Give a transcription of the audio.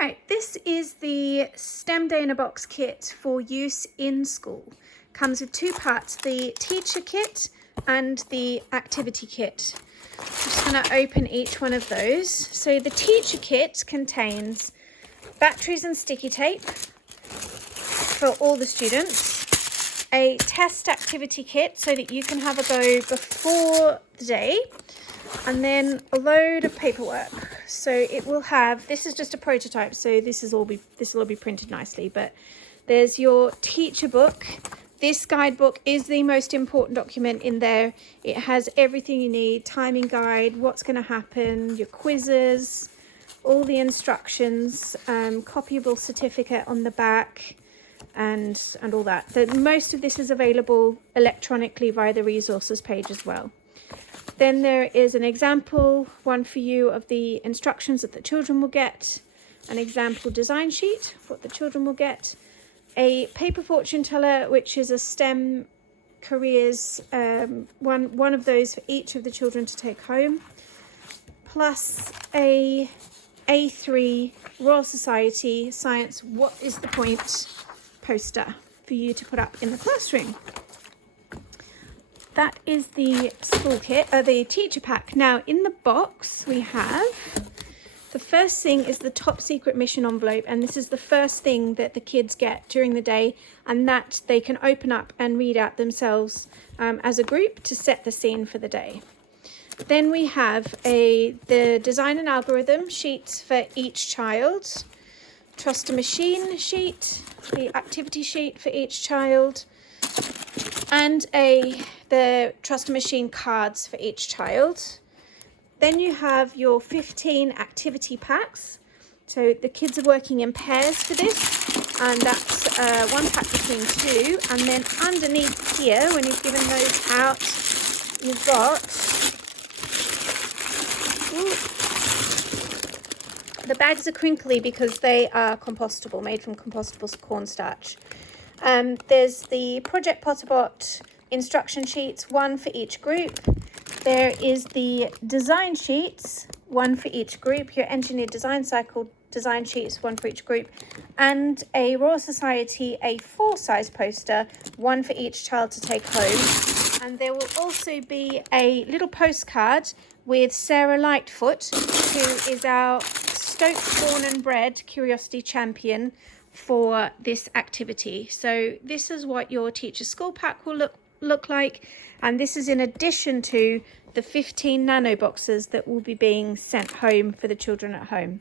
Right, this is the STEM Day in a Box kit for use in school. Comes with two parts, the teacher kit and the activity kit. I'm just going to open each one of those. So the teacher kit contains batteries and sticky tape for all the students, a test activity kit so that you can have a go before the day, and then a load of paperwork. So it will have, this is just a prototype, so this will all be printed nicely, but there's your teacher book. This guidebook is the most important document in there. It has everything you need: timing guide, what's going to happen, your quizzes, all the instructions, copyable certificate on the back, and all that. Most of this is available electronically via the resources page as well. Then there is an example one for you of the instructions that the children will get, an example design sheet of what the children will get, a paper fortune teller, which is a STEM careers, one of those for each of the children to take home, plus a A3 Royal Society Science What is the Point poster for you to put up in the classroom. That is the school kit, the teacher pack. Now in the box we have, the first thing is the top secret mission envelope, and this is the first thing that the kids get during the day, and that they can open up and read out themselves as a group to set the scene for the day. Then we have the design and algorithm sheets for each child, trust a machine sheet, the activity sheet for each child, and the trust a machine cards for each child. Then you have your 15 activity packs. So the kids are working in pairs for this, and that's one pack between two. And then underneath here, when you've given those out, you've got the bags are crinkly because they are compostable, made from compostable cornstarch. There's the Project PotterBot instruction sheets, one for each group. There is the design sheets, one for each group, your engineered design cycle design sheets, one for each group, and a Royal Society A4 size poster, one for each child to take home. And there will also be a little postcard with Sarah Lightfoot, who is our Stoke born and bred curiosity champion for this activity. So this is what your teacher school pack will look like, and this is in addition to the 15 nano boxes that will be being sent home for the children at home.